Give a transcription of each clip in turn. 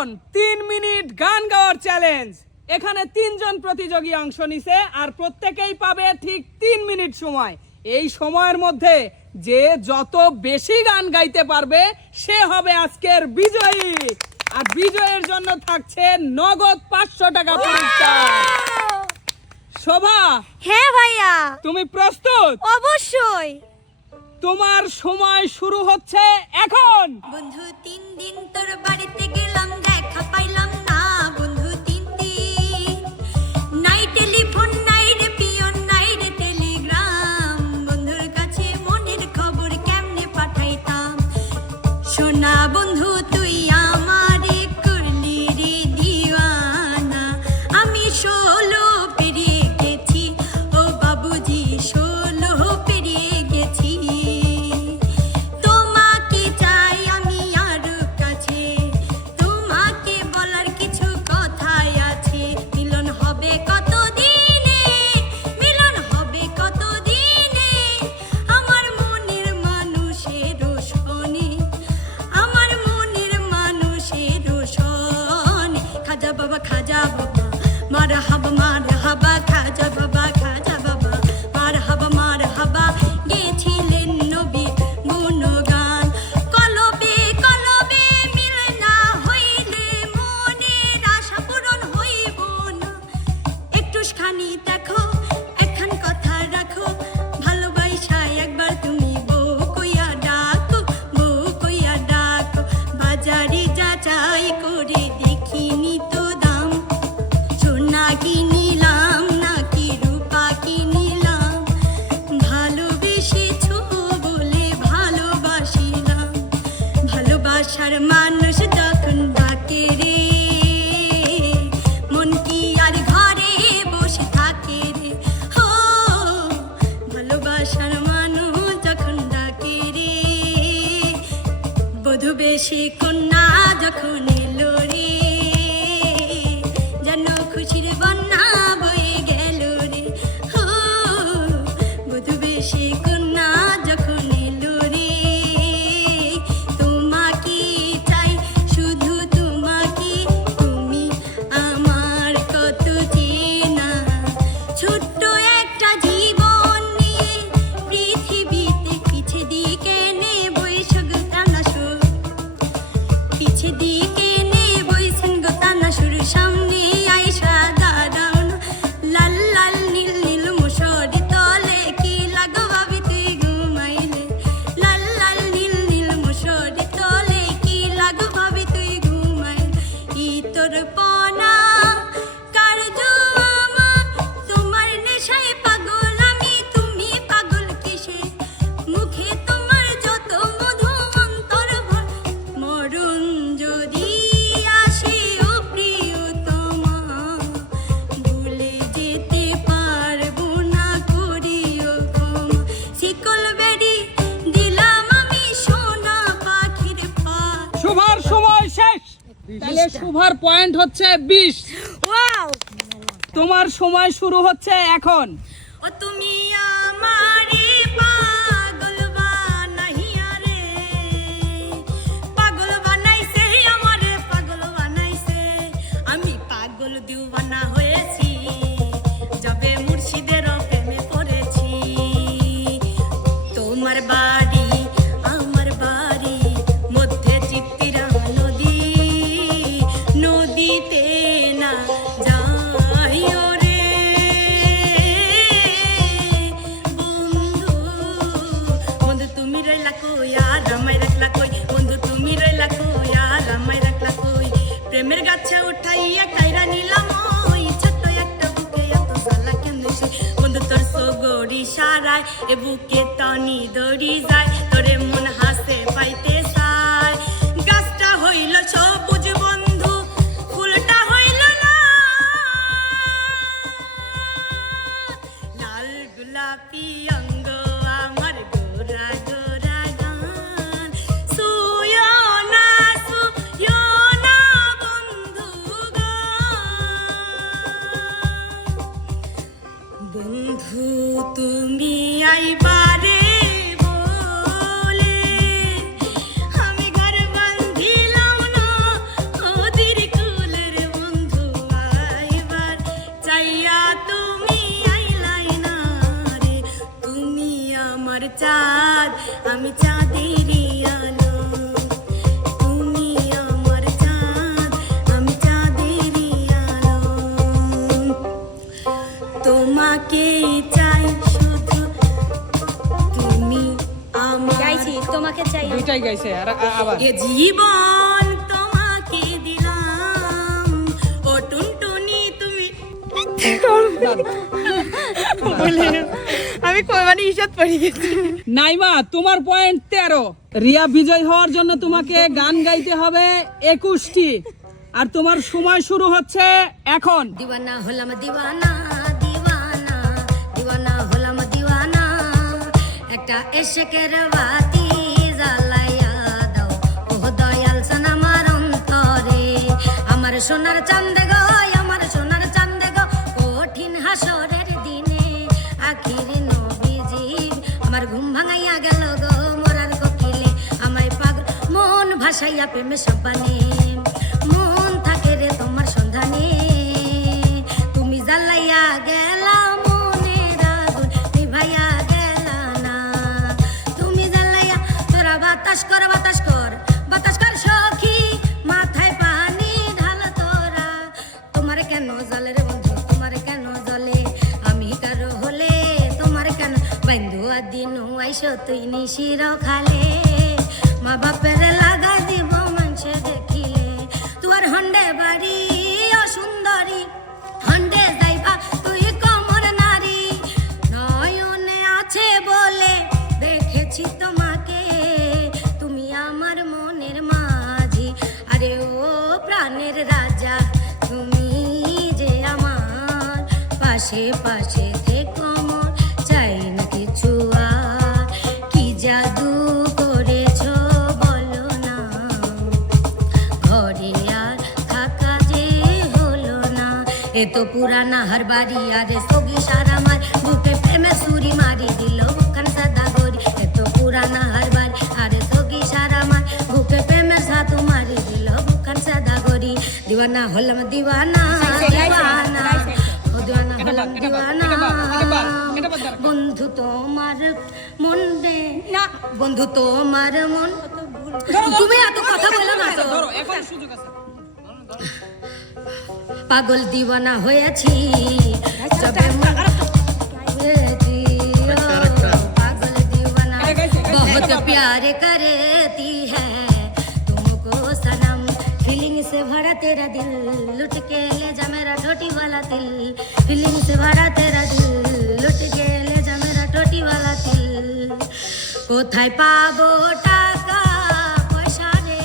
এখন 3 মিনিট গান গাওয়ার চ্যালেঞ্জ। এখানে 3 জন প্রতিযোগী অংশ নিছে আর প্রত্যেকেই পাবে ঠিক 3 মিনিট সময়। এই সময়ের মধ্যে যে যত বেশি গান গাইতে পারবে সে হবে আজকের বিজয়ী। আর বিজয়ের জন্য থাকছে নগদ 500 টাকা পুরস্কার। শোভা, হ্যাঁ ভাইয়া। তুমি প্রস্তুত? অবশ্যই। তোমার সময় শুরু হচ্ছে এখন। বন্ধু 3 দিন তোর বাড়িতে গেলাম, দেখা পাইলাম না বন্ধু 3 দিন। নাই টেলিফোন, নাই রে পিয়ন, নাই রে টেলিগ্রাম। বন্ধুর কাছে মনের খবর কেমনে পাঠাইতাম। শোনা বন্ধু তুই আমারে করলি রে দিওয়ানা। আমি 16 পেরিয়ে গেছি, ও বাবুজি 16 পেরিয়ে গেছি। তোমাকে চাই আমি আরো কাছে, তোমাকে বলার কিছু কথাই আছে। মিলন হবে কত দিনে, মিলন হবে কত দিনে। আমার মনের মানুষের শোনে, আমার মনের মানুষের শোনে। খাজা বাবা, খাজা বাবা, মারহাবা মারহাবা, খাজা বাবা, খাজা বাবা, মারহাবা মারহাবা। গেছিলেন নবী গুণগান, কলবে কলবে মিল না হইলে মনের আশা পূরণ হইব না। একটুখানি দেখো, একখান কথা রাখো, ভালোবাসা একবার তুমি বউ কইয়া ডাকো, বউ কইয়া ডাকো। বাজারে যাচাই করে দেখিনি তো দাম, সোনা কিনিলাম নাকি রূপা কিনিলাম। ভালোবেসেছো বলে ভালোবাসিলাম, ভালোবাসার মানুষ যখন ডাকে রে, মন কি আর ঘরে বসে থাকে রে। হো, ভালোবাসার মানুষ যখন ডাকে রে, বধূ বেশে কন্যা যখন এলো রে, যেন খুশির বন্যা বয়ে গেল রে। হো, বধূ বেশে কন্যা যখন এলো রে। তোমাকে চাই শুধু তোমাকে, তুমি আমার কত চেনা। ছোট্ট একটা জীবন নিয়ে পৃথিবীতে পিছে দিকে নেবই সগতানা সুর, পিছে দিকে নেবই সঙ্গতানা সুর। সামনে আইসা দাঁড়াও না, লাল লাল নীল নীল মুসরি তলে কি লাগো ভাবি তুই ঘুমাইলে। লাল লাল নীল নীল মুসরি তলে কি লাগো ভাবি তুই ঘুমাইলে। তোর পনা কার্য আমার, তোমার নেশায় পাগল আমি, তুমি পাগল কিসে। মুখে তোমার যত মধু অন্তর ভর, মরণ যদি আসে ও প্রিয়তমা, ভুলে যেতে পারবো না, করিও ক্ষমা। শিকল বেড়ি দিলাম আমি সোনা পাখির পা। শুভার সময় শেষ। তাহলে শুভার পয়েন্ট হচ্ছে 20। ওয়াও। তোমার সময় শুরু হচ্ছে এখন। ও তুমি আমারে পাগল বানাইয়া রে, পাগল বানাইছে আমারে পাগল বানাইছে। আমি পাগল দিওয়ানা হয়েছি যবে মুর্শিদের প্রেমে পড়েছি। তোমার বাড়ি আমার বাড়ি মধ্যে চিত্তিরা নদী, নদীতে না যাইও রে বন্ধু। বন্ধু তুমি রইলা কই আর আমায় রাখলা কই, বন্ধু তুমি রইলা কই আর আমায় রাখলা কই। প্রেমের গাছে উঠাইয়া কাইরা নিলাম ওই ছোট্ট একটা বুকে এত জ্বালা কেমনে সই। বন্ধু তোর সগরি সারায় এ বুকে তনি দড়ি যায়, তোরে মন হাসে পাইতে চায়। গাছটা হইল সবুজ বন্ধু, ফুলটা হইল না লাল গোলাপি অঙ্গ আমার গোরা গোরা গান। সুয়ো না বন্ধু বন্ধু তুমি আইবারে বন্ধু। এটাই গাইছে আর আবার এ জীবন তোমাকে দিলাম ও টুনটুনি তুমি আমি মানে ঈশাত পড়ে গেছি। নাইমা তোমার পয়েন্ট 13। রিয়া বিজয় হওয়ার জন্য তোমাকে গান গাইতে হবে 21টি আর তোমার সময় শুরু হচ্ছে এখন। দিওয়ানা হলাম দিওয়ানা দিওয়ানা দিওয়ানা হলাম দিওয়ানা একটা এশেকের বাতি জ্বালাইয়া দাও ও দয়াল সান আমার অন্তরে আমার সোনার চাঁদে গো আমার সোনার চাঁদে গো কঠিন হাসরের দিনে আখির নবীজি আমার ঘুম ভাঙাইয়া গেল গো মোরার কোকিলে আমায় পাগল মন ভাসাইয়া প্রেমে সব্বানে মন থাকে রে তোমার সন্ধানে তুমি জ্বালাইয়া গেলা মনের আগুন নিভাইয়া গেলা না তুমি জ্বালাইয়া তোরা বাতাস কর সখী মাথায় পানি ঢাল তোরা তোমার কেন জলে রে বন্ধু তোমার কেন জলে আমি কারো হলে তোমার কেন বন্ধু দিন আইসো তুই নিশির খালে মা বাপের লাগা দিব মানুষে দেখিলে তোর হন্ডে বাড়ি ও সুন্দরী হন্ডে যাইবা তুই কমর নারী নয়নে আছে বলে দেখেছি তোমাকে তুমি আমার মনের মাঝি আরে ও প্রাণের রাজা তুমি যে আমার পাশে পাশে থেকো মোর চাই না কিছু আর কি জাদু করেছো বলো না ঘরে আর থাকা যে হলো না এ তো পুরানা হার বাড়ি আরে সগি সারা মার বুকে প্রেমে সুরি মারি দিল বুখান সাদা গরি এ তো পুরানা হার বাড়ি আরে সগি সারা মার বুকে প্রেমে সাতু মারি দিল বুখান সাদা গরি দিওয়ানা হলাম দিওয়ানা দিওয়ানা ও দিওয়ানা হলাম দিওয়ানা বন্ধু তোমার মন রে না বন্ধু তোমার মন তুমি এত কথা বলো না তো ধরো এখন সুযোগ আছে। পাগল দিওয়ানা হয়েছি জবে মন হয়েছি, ও পাগল দিওয়ানা बहुत प्यार करती है तुमको सनम फीलिंग से भरा तेरा दिल लुट के ले जा मेरा टोटी वाला दिल फीलिंग से भरा तेरा दिल लुट के ले जा मेरा टोटी वाला दिल কোথায় পাবো টাকা পয়সা রে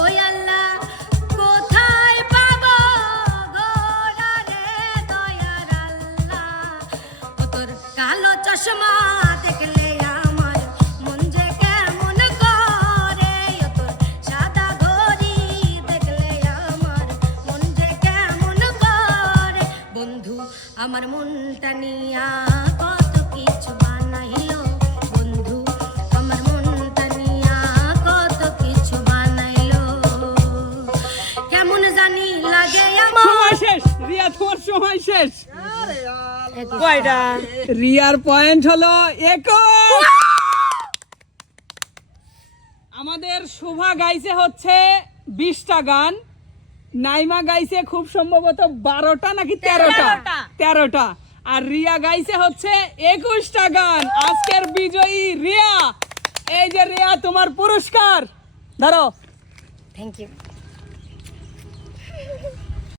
ওই আল্লাহ কোথায় পাবো গোরা রে দয়ার আল্লাহ ও তোর কালো চশমা দেখলে আমার মন যে কেমন করে ও তোর সাদা ঘড়ি দেখলে আমার মন যে কেমন করে বন্ধু আমার মনটা নিয়া কত কিছু বানাইলো বন্ধু আমার মনটা নিয়া কত কিছু বানাইলো কেমন জানি লাগে আমার সময় শেষ রিয়া তোমার সময় শেষ। কয়টা? রিয়ার পয়েন্ট হলো 21। আমাদের শোভা গাইছে হচ্ছে 20টা গান, নাইমা গাইছে খুব সম্ভবত 12টা নাকি 13টা আর রিয়া গাইছে হচ্ছে 21টা গান। আজকের বিজয়ী রিয়া। এই যে রিয়া তোমার পুরস্কার ধরো। Thank you.